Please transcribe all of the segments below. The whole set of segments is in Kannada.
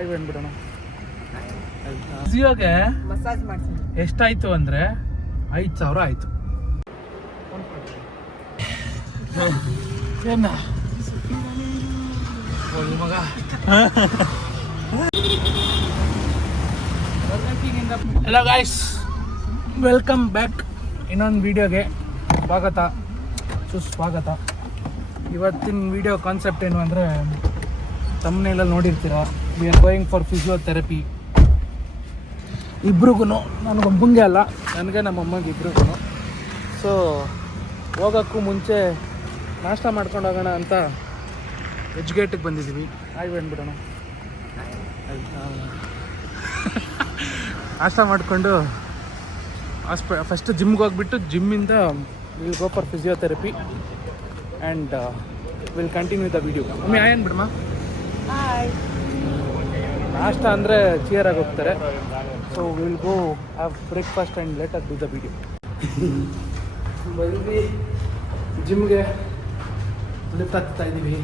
ಬಂದ್ಬಿಡೋಣ. ಫಿಸಿಯೋಗೆ ಮಸಾಜ್ ಮಾಡ್ತೀನಿ. ಎಷ್ಟಾಯ್ತು ಅಂದ್ರೆ 5,000 ಆಯ್ತು. ಏನ ಮಗ ಹಲೋ ಗೈಸ್, ವೆಲ್ಕಮ್ ಬ್ಯಾಕ್. ಇನ್ನೊಂದು ವಿಡಿಯೋಗೆ ಸುಸ್ವಾಗತ. ಇವತ್ತಿನ ವಿಡಿಯೋ ಕಾನ್ಸೆಪ್ಟ್ ಏನು ಅಂದರೆ ತಮ್ಮನೇಲಲ್ಲಿ ನೋಡಿರ್ತೀರ, we are going for physiotherapy. ಇಬ್ರಿಗೂ, ನನಗೊಬ್ಬಂಗೆ ಅಲ್ಲ, ನನಗೆ ನಮ್ಮಮ್ಮಗೆ ಇಬ್ರಿಗೂ. ಸೊ ಹೋಗೋಕ್ಕೂ ಮುಂಚೆ ನಾಷ್ಟ ಮಾಡ್ಕೊಂಡು ಹೋಗೋಣ ಅಂತ ಎಜ್ಗೇಟಿಗೆ ಬಂದಿದ್ದೀವಿ. ಬಂದ್ಬಿಡೋಣ. ನಾಷ್ಟ ಮಾಡಿಕೊಂಡು ಫಸ್ಟ್ ಜಿಮ್ಗೆ ಹೋಗ್ಬಿಟ್ಟು ಜಿಮ್ಮಿಂದ will go for physiotherapy and will continue the video. ಒಮ್ಮೆ ಏನು ಬಿಡಮ್ಮ, ನಾಷ್ಟ ಅಂದರೆ ಚಿಯರಾಗಿ ಹೋಗ್ತಾರೆ. So will go have breakfast and let us do the video. ಬಂದ್ವಿ ಜಿಮ್ಗೆ, ಲಿಫ್ಟ್ ಹತ್ತಾ ಇದ್ದೀವಿ.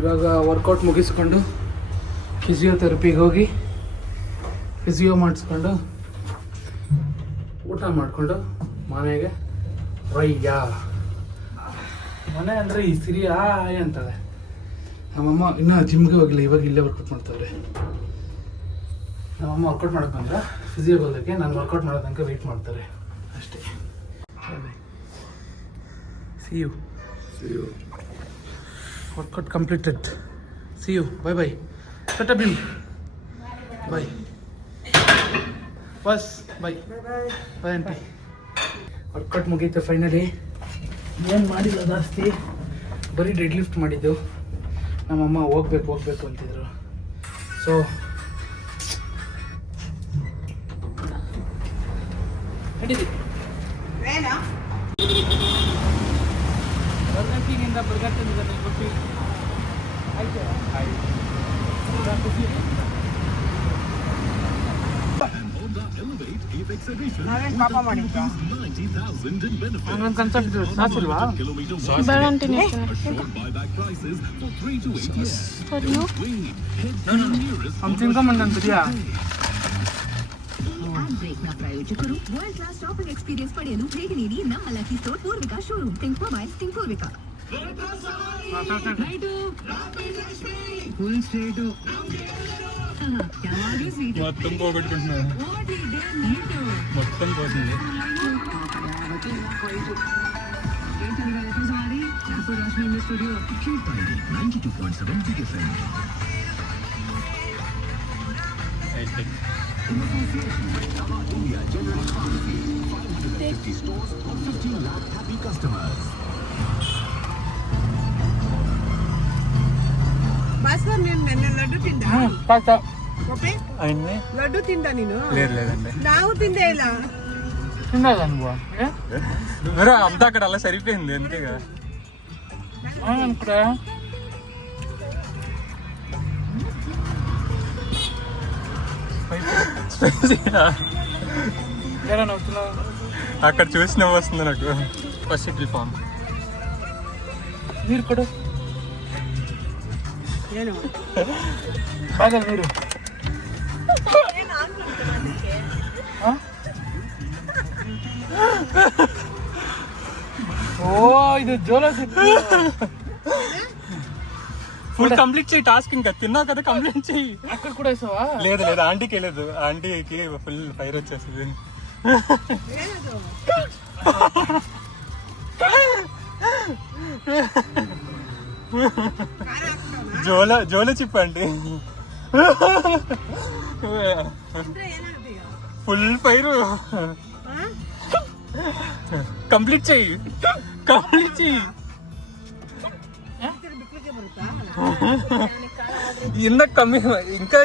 ಇವಾಗ ವರ್ಕೌಟ್ ಮುಗಿಸ್ಕೊಂಡು ಫಿಸಿಯೋಥೆರಪಿಗೆ ಹೋಗಿ ಫಿಸಿಯೋ ಮಾಡಿಸ್ಕೊಂಡು ಊಟ ಮಾಡಿಕೊಂಡು ಮನೆಗೆ ರಯ್ಯ. ಮನೆ ಅಂದರೆ ಈ ಸಿರಿ ಆಯ್ ಅಂತದೆ. ನಮ್ಮಮ್ಮ ಇನ್ನೂ ಜಿಮ್ಗೆ ಹೋಗಿಲ್ಲ, ಇವಾಗ ಇಲ್ಲೇ ವರ್ಕೌಟ್ ಮಾಡ್ತಾವ್ರೆ. ನಮ್ಮಮ್ಮ ವರ್ಕೌಟ್ ಮಾಡೋಕೆ ಬಂದ್ರೆ ಫಿಸಿಯೋಗೆ ಹೋಗೋದಕ್ಕೆ, ನಾನು ವರ್ಕೌಟ್ ಮಾಡೋ ತನಕ ವೆಯ್ಟ್ ಮಾಡ್ತಾರೆ ಅಷ್ಟೇ. See you workout completed. See you, bye bye. ಕಟ್ಟ ಬಿಮ್, ಬೈ ಬಸ್, ಬೈ ಬೈ ಆಂಟಿ. ವರ್ಕೌಟ್ ಮುಗೀತು ಫೈನಲಿ. ಏನು ಮಾಡಿಲ್ಲ ಜಾಸ್ತಿ, ಬರೀ ಡೆಡ್ ಲಿಫ್ಟ್ ಮಾಡಿದ್ದು. ನಮ್ಮಮ್ಮ ಹೋಗ್ಬೇಕು ಅಂತಿದ್ರು. ಸೊ ನಡೀತಿ ಬರ್ಗಟ್ಟಿನಿಂದ ಬರ್ಗಟ್ಟಿನಿಂದ ಕೊಟ್ಟು ಆಯ್ತು. ಪಾಪ ಮಾಡಿದ್ದ ಹಂಗೊಂದು ಕನ್ಸೆಪ್ಟ್ ಸಾಸಿಲ್ವಾ? ಅವ್ನು ತಿನ್ಕೊಂಬಂದಿದ್ಯಾ? ಪ್ರಾಯೋಜಕರು ವರ್ಲ್ಡ್ ಕ್ಲಾಸ್ ಶಾಪಿಂಗ್ ಎಕ್ಸ್ಪೀರಿಯನ್ಸ್ ಪಡೆಯಲು ಭೇಟಿ ನೀಡಿ ನಮ್ಮ lucky store Poorvika showroom. Think mobile, think Poorvika. Full straight ಯಾವಾಗಲೂ ಸ್ವೀಟ್ మొత్తం పోగొట్టుకుంటున్నాను. మొత్తం పోతుంది. ಭಾಸ್ಕರ್, ನೀನು ನೆನ್ನೆ ಲಡ್ಡು ತಿಂದ? ಲಡ್ಡು ತಿಂದ ನೀನು? లేదండి, ನಾವು ತಿಂದೇ ಇಲ್ಲ. తిన్నదా నువ్వు? మీరు అంతా అక్కడ అలా సరిపోయింది అంతేగా. అనుకురా ఎలా నవ్వుతున్నావు? అక్కడ చూసి నవ్వు వస్తుంది నాకు. ఫస్ట్ ఇట్ ఫామ్ మీరు కూడా ಏನು బాగా మీరు ఓ ఇది జోలో ఫుల్ కంప్లీట్ చేయి టాస్క్. ఇంకా తిన్నావు కదా, కంప్లీట్ చేయి. అక్కడ కూడా వేసావా? లేదు ఆంటీకి వెళ్ళదు. ఆంటీకి ఫుల్ ఫైర్ వచ్చేస్తుంది. జోలో చిప్ అండి. Full fire. కంప్లీట్ చెయ్యి. ఇందాక కమ్మి, ఇంకా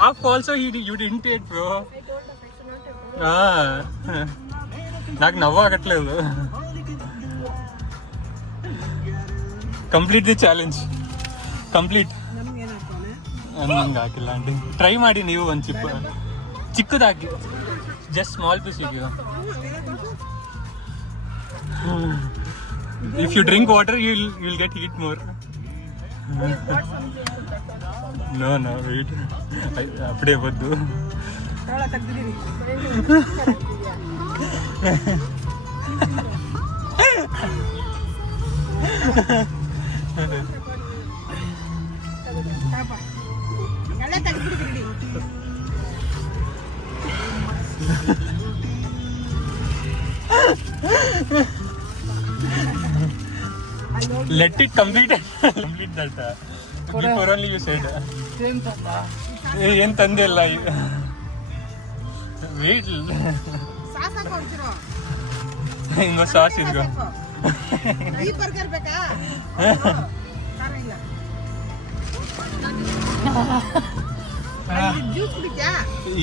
half also you didn't take bro. నాకు నవ్వు ఆగట్లేదు. Complete the challenge. ಕಂಪ್ಲೀಟ್ ನಂಗೆ ಹಾಕಿಲ್ಲ ಆಂಟಿ. ಟ್ರೈ ಮಾಡಿ ನೀವು ಒಂದು ಚಿಕ್ಕದಾಗಿ, ಜಸ್ಟ್ ಸ್ಮಾಲ್ ಪೀಸ್ ಇದೆಯೋ. If you drink water you will get heat more. No no wait ಅಪ್ಪಡೇ ಬದ್ದು ತಗೊಳ ತೆಗ್ದಿದ್ದೀರಿ. ತಗೊಪ್ಪ. ಎಲ್ಲ ತೆಗ್ದ್ಬಿಡ್ತೀರಿ. Let it complete that before only you side ಏನ್ ತಂದೆ ಇಲ್ಲ ವೇಟ್ ಸಾಸ್ ಹಾಕೋ ಒಂಚೂರು. ಹಿಂಗ ಸಾಸ್ ಇದ್ಗೋ ಈ ಬರ್ಗರ್ ಬೇಕಾ? ಖಾರ ಇಲ್ಲ. ಜ್ಯೂಸ್ ಕುಡಿತ್ಯಾ?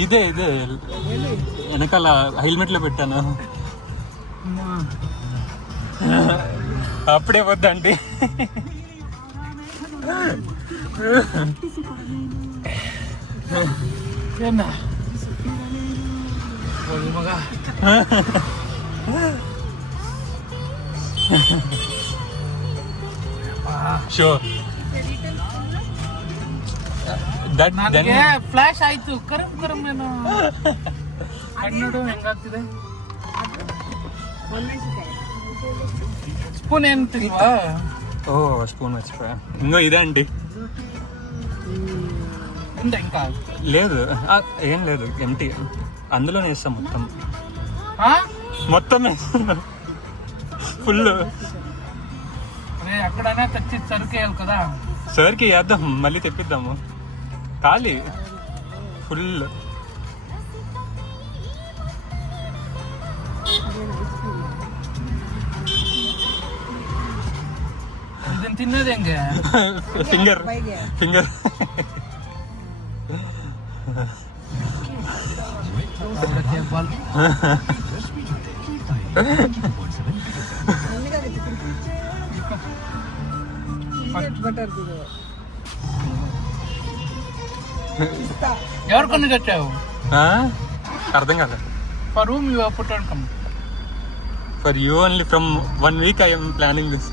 ಇದೆ ಇದೆ వెనకాల హెల్మెట్లో పెట్టాను అప్పుడే వద్దండి ಏನ ಹೋಗಿ ಮಗ ಶೋರ್ ದಟ್ ದೆನ್ ನನಗೆ ಫ್ಲಾಶ್ ಆಯ್ತು ಕರಂ ಕರಂ ಏನೋ ಕಣ್ಣು ಹೆಂಗಾಗ್ತಿದೆ ಸ್ಪೂನ್ ಏನ್ ತಿಲ್ವಾ ఓ స్పూన్ మర్చిపోయా ఇంకో ఇదే అండి ఉందా ఇంకా లేదు ఏం లేదు ఎంటీ అందులోనే వేస్తాం మొత్తం ఆ? మొత్తం వేస్తాం ఫుల్ అరే అక్కడైనా తెచ్చి సరుకేయాలి కదా సార్కి వేద్దాం మళ్ళీ తెప్పిద్దాము ఖాళీ ఫుల్ ಇದನ್ನ ತಿನ್ನೋದು ಹೆಂಗೆ ಫಿಂಗರ್ ಬೈಗೆ. ಫಿಂಗರ್ ಬಾಲ್ బటర్ ఎవరు కొన్ని తెచ్చావు అర్థం కాలేదు for room you put on come for you only from 1 week I M planning this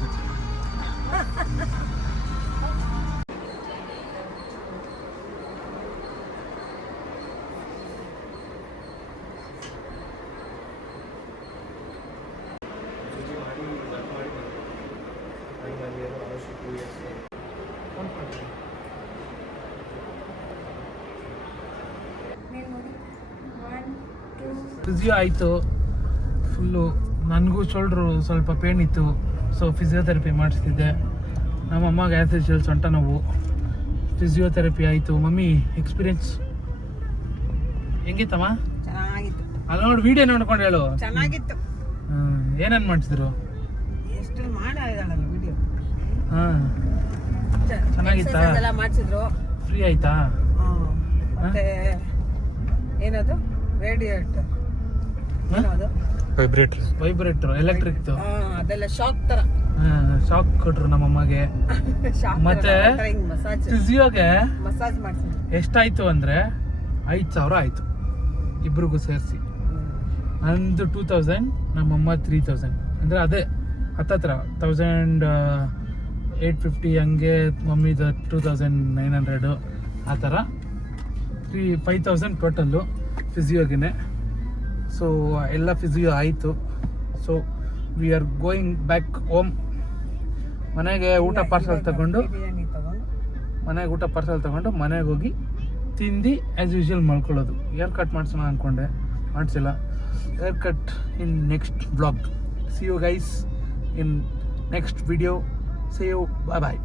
physio ಆಯಿತು ಫುಲ್ಲು ನನಗೂ ಶೋಲ್ಡ್ರು ಸ್ವಲ್ಪ ಪೇನ್ ಇತ್ತು ಸೊ ಫಿಸಿಯೋಥೆರಪಿ ಮಾಡಿಸ್ತಿದ್ದೆ ನಮ್ಮ ಅಮ್ಮಗೆ ಆ್ಯಸಿಡ್ ಸೊಂಟ ನೋವು ಫಿಸಿಯೋಥೆರಪಿ ಆಯಿತು ಮಮ್ಮಿ ಎಕ್ಸ್ಪೀರಿಯನ್ಸ್ ಹೆಂಗಿತ್ತಮ್ಮ ಚೆನ್ನಾಗಿತ್ತು. ಅಲ್ಲಿ ನೋಡಿ ವಿಡಿಯೋ ನೋಡ್ಕೊಂಡು ಹೇಳು ಚೆನ್ನಾಗಿತ್ತು. ಏನೇನು ಮಾಡಿಸಿದ್ರು ಎಷ್ಟು ಮಾಡಿದಾಳಲ್ಲ ವಿಡಿಯೋ. ಹಾಂ ಚೆನ್ನಾಗಿತ್ತಾ? ಎಲ್ಲ ಮಾಡಿಸಿದ್ರು. ಫ್ರೀ ಆಯ್ತಾ ಮತ್ತೆ ಏನದು ರೇಡಿಯೇಟರ್ ಏನದು ವೈಬ್ರೇಟರ್ ಎಲೆಕ್ಟ್ರಿಕ್ದು ಅದೆಲ್ಲ ಶಾಕ್ ತರ ಶಾಕ್ ಕೊಟ್ರು ನಮ್ಮಮ್ಮಗೆ ಮತ್ತೆ ಫಿಸಿಯೋಗೆ ಮಸಾಜ್ ಮಾಡ್ಸಿದ್ರು. ಎಷ್ಟಾಯ್ತು ಅಂದರೆ 5,000 ಆಯಿತು ಇಬ್ರಿಗೂ ಸೇರಿಸಿ. ನಂದು 2,000 ನಮ್ಮಮ್ಮ 3,000 ಅಂದರೆ ಅದೇ ಹತ್ತತ್ರ 1,850 ಹಂಗೆ ಮಮ್ಮಿದು 2,900 ಆ ಥರ 5,000 ಟೋಟಲ್ಲು ಫಿಸಿಯೋಗೆ. ಸೊ ಎಲ್ಲ ಫಿಸಿಯೋ ಆಯಿತು. So we are going back home. ಮನೆಗೆ ಊಟ ಪಾರ್ಸಲ್ ತಗೊಂಡು ಬಿರಿಯಾನಿ ತಗೊಂಡು ಮನೆಗೆ ಹೋಗಿ ತಿಂದು ಆ್ಯಸ್ ಯೂಶುವಲ್ ಮಾಡ್ಕೊಳ್ಳೋದು. ಏರ್ ಕಟ್ ಮಾಡ್ಸೋಣ ಅಂದ್ಕೊಂಡೆ, ಮಾಡಿಸಿಲ್ಲ. Haircut in next vlog. See you guys in next video. See you, bye bye.